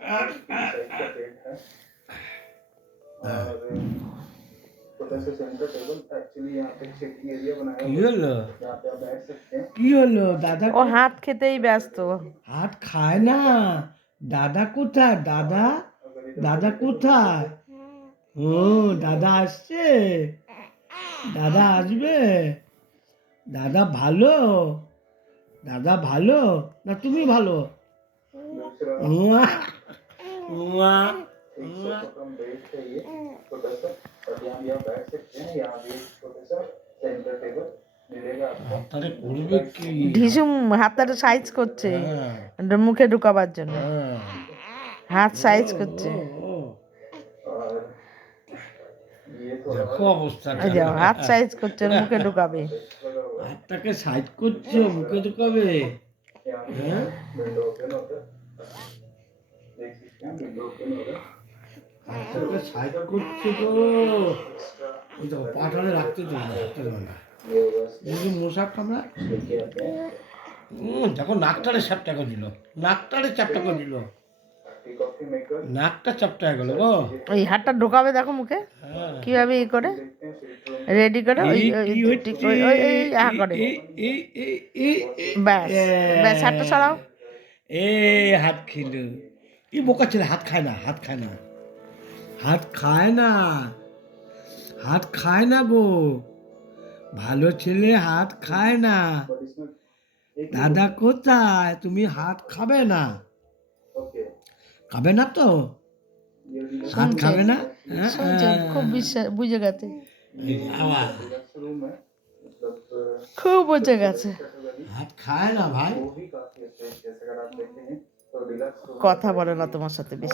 Size का bed है और छोटा सा सेंटर टेबल एक्चुअली यहाँ पे खिड़की एरिया बनाया কি हुआ है হলো जहाँ पे आप बैठ सकते हैं। কি হলো দাদা ও হাত খেতেই ব্যস্ত। হাত খায় না দাদা কোথায় দাদা দাদা কোথায় ও দাদা আসছে দাদা আসবে দাদা ভালো দাদা ভালো না তুমি ভালো दूसरा উয়া, উয়া, एक উয়া। सोफा कम बेड चाहिए छोटा सा और यहाँ भी आप बैठ सकते हैं। यहाँ भी एक छोटा सा सेंटर टेबल मिलेगा आपको। তাহলে করবে কি ঢিসুম হাতটা সাইজ করছে হ্যাঁ, ওটা মুখে ঢুকাবার জন্য, হ্যাঁ। হাত সাইজ করছে। ও, ও, और ये थोड़ा দেখো অবস্থাটা ওই যাও হাত সাইজ করছে ওর মুখে ঢুকাবে। लगा हुआ है। হাতটাকে সাইড করছো মুখে ঢুকাবে यहाँ पे হ্যাঁ विंडो ओपन होता है, देख सकते हैं विंडो ओपन होगा। হাতটাকে সাইড করছো তো ওই দেখো পাঠানে রাখতে দেবে না রাখতে দেবে না ये होगा এই যে মশা কামড়া देखिए आपने দেখো নাকটারে চ্যাপটা করে দিল নাকটারে চ্যাপটা করে দিল टी कॉफी मेकर নাকটা চ্যাপটা হয়ে গেল গো ওই হাতটা ঢোকাবে দেখো মুখে হ্যাঁ কিভাবে ই করে देखते हैं सीट रूम রেডি করে ওই এই ওই কি হচ্ছে? ওই ওই ওই আ করে এই ব্যাস ব্যাস হাতটা সরাও। হাত খেলো এই বোকা ছেলে হাত খায় না হাত খায় না হাত খায় না হাত খায় না গো ভালো ছেলে হাত খায় না बट इसमें एक দাদা কোথায় তুমি হাত খাবে না ओके খাবে না তো ये भी হাত শুনছে। খাবে না শুনছে খুব বিশ্বাস বুঝে গেছে আবার डिलक्स रूम है मतलब খুব বুঝে গেছে कैटेगरी হাত খায় না ভাই वो भी काफी अच्छे हैं। जैसे अगर आप देखें तो डिलक्स रूम কথা বলে না তোমার সাথে বেশি।